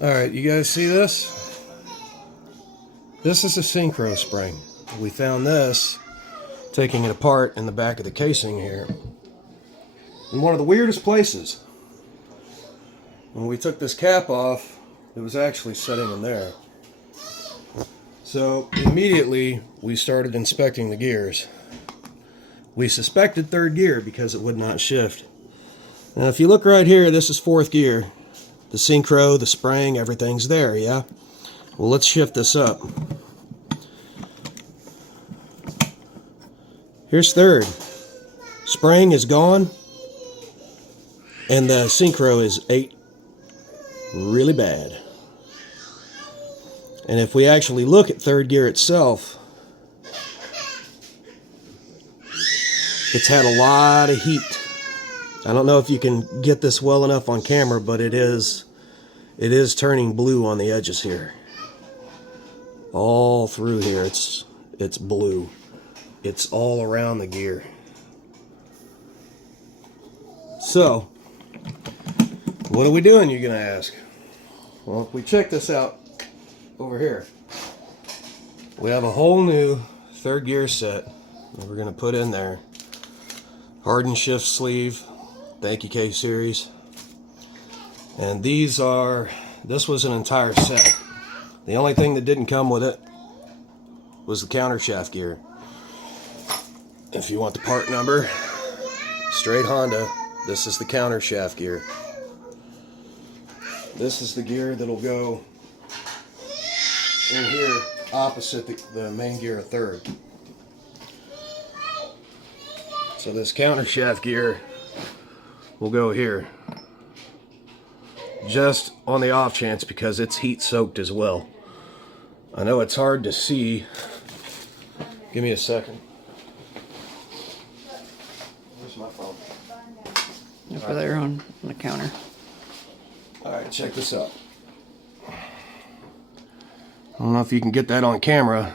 Alright, you guys see this? This is a synchro spring. We found this taking it apart in the back of the casing here. In one of the weirdest places. When we took this cap off, it was actually sitting in there. So immediately we started inspecting the gears. We suspected third gear because it would not shift. Now if you look right here, this is fourth gear. The synchro, the spring, everything's there, yeah? Well, let's shift this up. Here's third. Spring is gone, and the synchro is 8 really bad. And if we actually look at third gear itself, it's had a lot of heat. I don't know if you can get this well enough on camera, but it is turning blue on the edges here. All through here, it's blue. It's all around the gear. So, what are we doing, you're gonna ask? Well, if we check this out over here, we have a whole new third gear set that we're gonna put in there. Hardened shift sleeve, thank you K series. And this was an entire set. The only thing that didn't come with it was the countershaft gear. If you want the part number, straight Honda, this is the countershaft gear. This is the gear that'll go in here opposite the main gear of third. So this countershaft gear will go here. Just on the off chance because it's heat soaked as well. I know it's hard to see. Give me a second. Where's my phone? Over there on the counter. Alright, check this out. I don't know if you can get that on camera.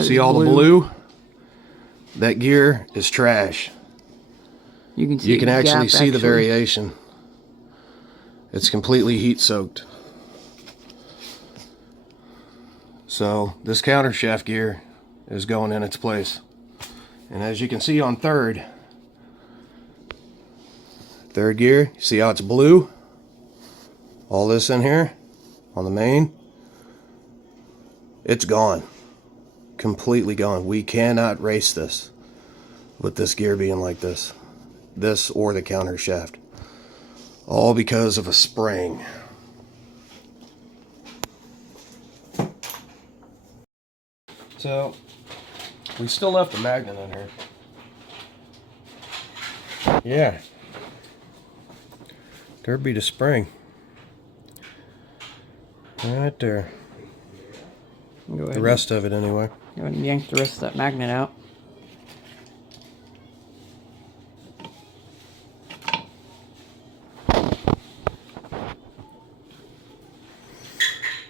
See all the blue? That gear is trash. You can actually see the variation. It's completely heat soaked. So this countershaft gear is going in its place. And as you can see on third gear, you see how it's blue? All this in here on the main, it's gone. Completely gone. We cannot race this with this gear being like this. This or the countershaft. All because of a spring. So, we still left the magnet in here. Yeah. There be the spring. Right there. Go ahead. The rest of it anyway. Go ahead and yank the rest of that magnet out.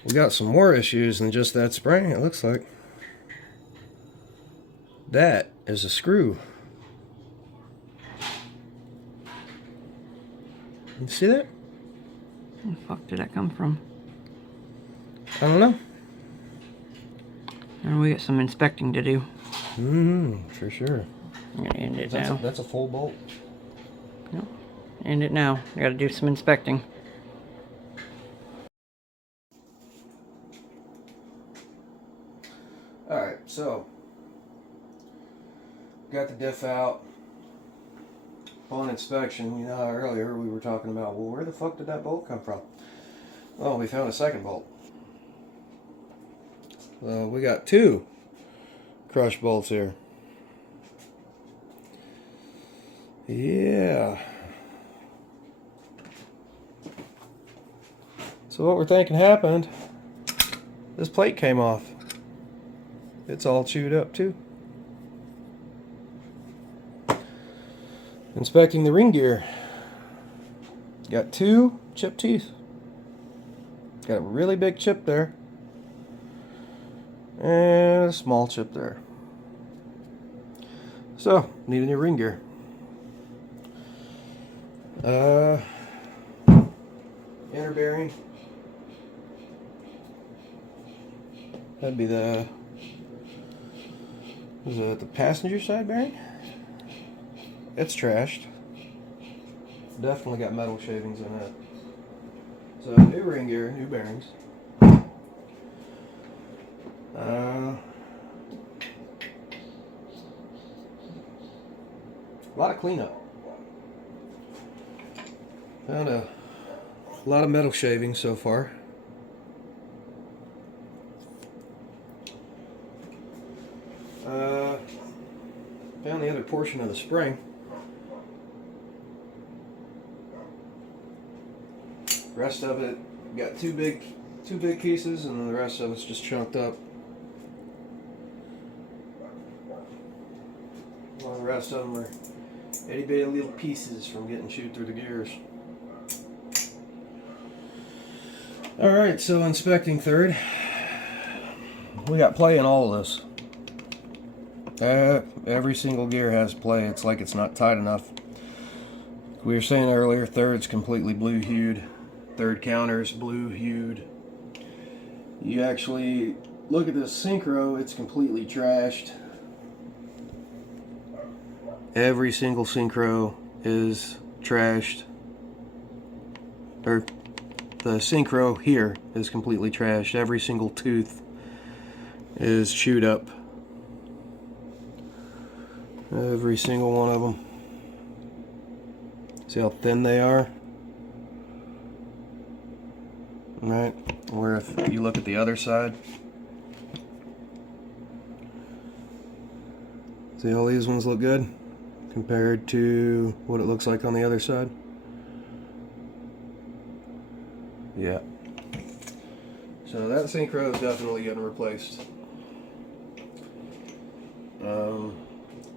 We got some more issues than just that spring, it looks like. That is a screw. You see that? Where the fuck did that come from? I don't know. And we got some inspecting to do. For sure. I'm gonna end it now. That's a full bolt. No, end it now. I gotta do some inspecting. Alright, so got the diff out. Upon inspection, you know how earlier we were talking about, well, where the fuck did that bolt come from? Well, we found a second bolt. We got 2 crush bolts here. Yeah. So what we're thinking happened, this plate came off. It's all chewed up too. Inspecting the ring gear. Got 2 chip teeth. Got a really big chip there. And a small chip there. So, need a new ring gear. Inner bearing That'd be the, is it the passenger side bearing? It's trashed. Definitely got metal shavings in it. So new ring gear, new bearings. A lot of cleanup. Found a lot of metal shavings so far. Found the other portion of the spring. Rest of it got two big pieces, and then the rest of it's just chunked up. Well, the rest of them are itty bitty little pieces from getting chewed through the gears. Alright, so inspecting third. We got play in all of this. Every single gear has play. It's like it's not tight enough. We were saying earlier, third's completely blue hued. Third counter's blue hued. You actually look at this synchro, it's completely trashed. Every single synchro is trashed. Or the synchro here is completely trashed. Every single tooth is chewed up. Every single one of them. See how thin they are? Right? Where if you look at the other side, see all these ones look good compared to what it looks like on the other side? Yeah. So that synchro is definitely getting replaced.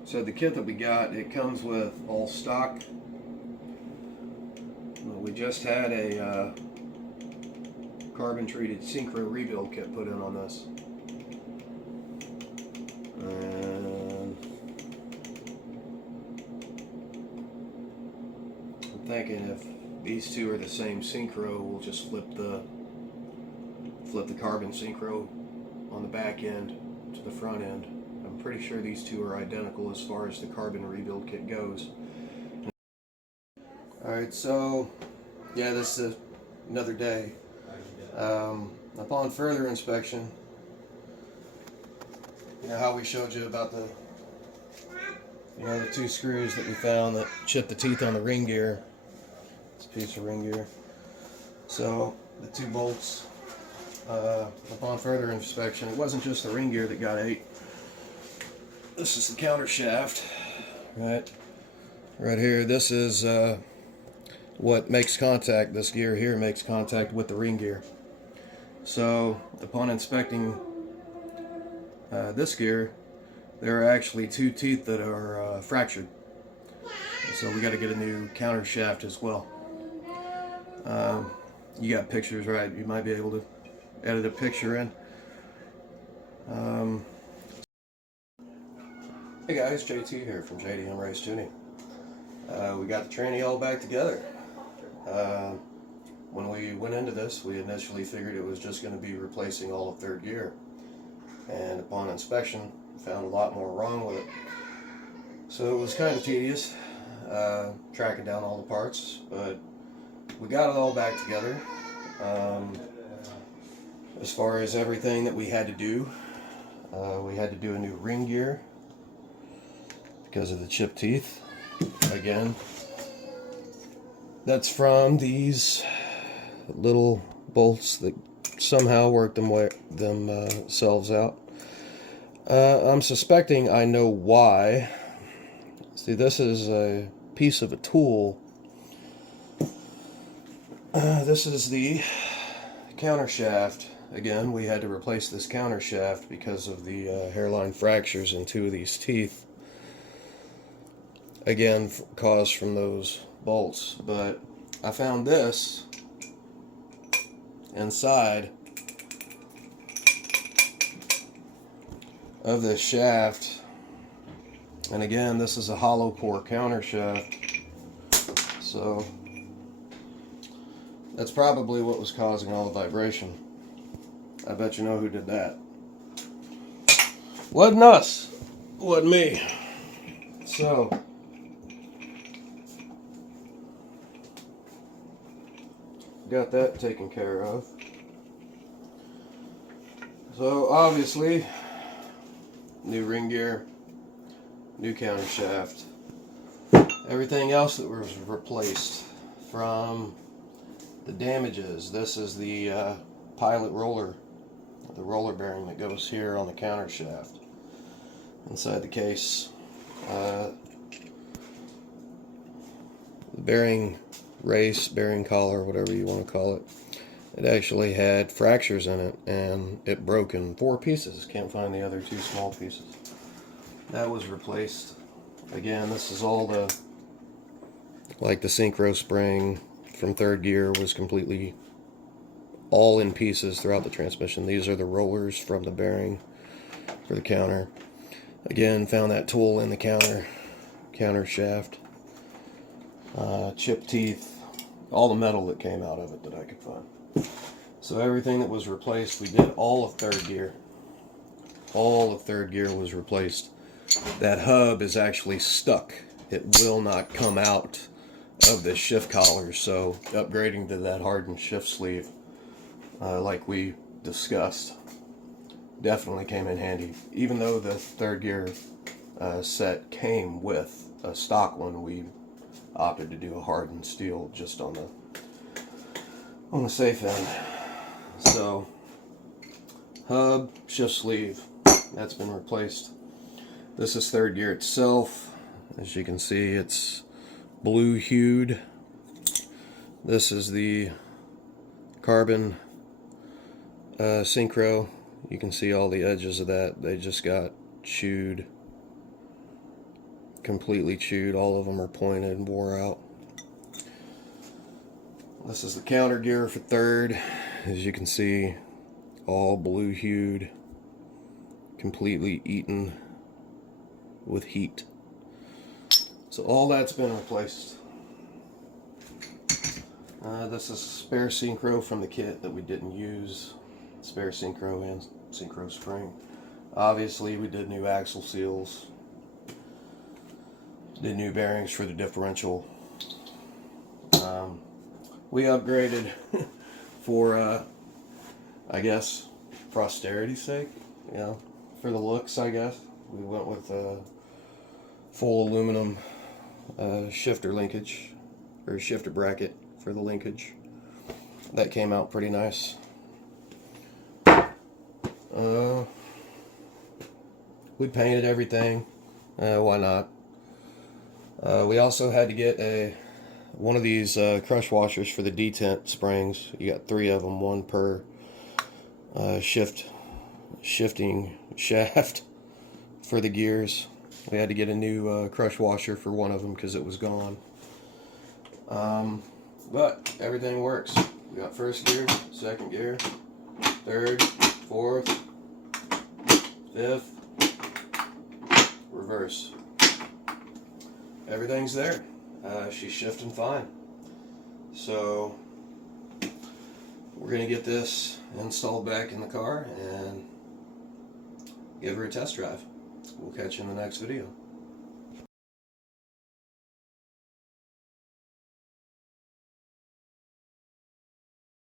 So the kit that we got, it comes with all stock. We just had a carbon treated synchro rebuild kit put in on this. And I'm thinking if these two are the same synchro, we'll just flip the carbon synchro on the back end to the front end. I'm pretty sure these two are identical as far as the carbon rebuild kit goes. Alright, so yeah, this is another day. Upon further inspection, you know how we showed you about the two screws that we found that chipped the teeth on the ring gear. This piece of ring gear. So the two bolts, upon further inspection, it wasn't just the ring gear that got ate. This is the counter shaft, right here. This is what makes contact. This gear here makes contact with the ring gear. So upon inspecting this gear, there are actually two teeth that are fractured. So we got to get a new counter shaft as well. You got pictures, right? You might be able to edit a picture in. Hey guys, JT here from J.D.M Race Tuning. We got the tranny all back together. When we went into this, we initially figured it was just going to be replacing all of third gear. And upon inspection, found a lot more wrong with it. So it was kind of tedious tracking down all the parts, but we got it all back together. As far as everything that we had to do a new ring gear because of the chipped teeth. Again, that's from these little bolts that somehow worked themselves out. I'm suspecting I know why. See, this is a piece of a tool. This is the counter shaft. Again, we had to replace this counter shaft because of the hairline fractures in two of these teeth. Again, caused from those bolts. But I found this inside of this shaft, and again, this is a hollow core counter shaft, so that's probably what was causing all the vibration. I bet you know who did that. Wasn't us. Wasn't me. So, got that taken care of. So, obviously, new ring gear, new counter shaft, everything else that was replaced from the damages. This is the pilot roller, the roller bearing that goes here on the counter shaft. Inside the case, the bearing race, bearing collar, whatever you want to call it, it actually had fractures in it, and it broke in 4 pieces. Can't find the other 2 small pieces. That was replaced. Again, this is all the, like the synchro spring from third gear was completely all in pieces throughout the transmission. These are the rollers from the bearing for the counter. Again, found that tool in the counter shaft. Chip teeth, all the metal that came out of it that I could find. So everything that was replaced, we did all of third gear. All of third gear was replaced. That hub is actually stuck. It will not come out of the shift collar, so upgrading to that hardened shift sleeve, like we discussed, definitely came in handy. Even though the third gear set came with a stock one, we opted to do a hardened steel just on the safe end. So hub, shift sleeve, that's been replaced. This is third gear itself. As you can see, it's blue hued. This is the carbon synchro. You can see all the edges of that. They just got chewed, completely chewed. All of them are pointed and wore out. This is the counter gear for third. As you can see, all blue hued, completely eaten with heat. So all that's been replaced. This is spare synchro from the kit that we didn't use. Spare synchro and synchro spring. Obviously, we did new axle seals. Did new bearings for the differential. We upgraded for, I guess, posterity's sake. You know, for the looks, I guess. We went with full aluminum shifter linkage, or shifter bracket for the linkage. That came out pretty nice. We painted everything. Why not? We also had to get one of these crush washers for the detent springs. You got 3 of them, 1 per shifting shaft for the gears. We had to get a new crush washer for one of them because it was gone. But everything works. We got first gear, second gear, third, fourth, fifth, reverse. Everything's there. She's shifting fine. So we're going to get this installed back in the car and give her a test drive. We'll catch you in the next video.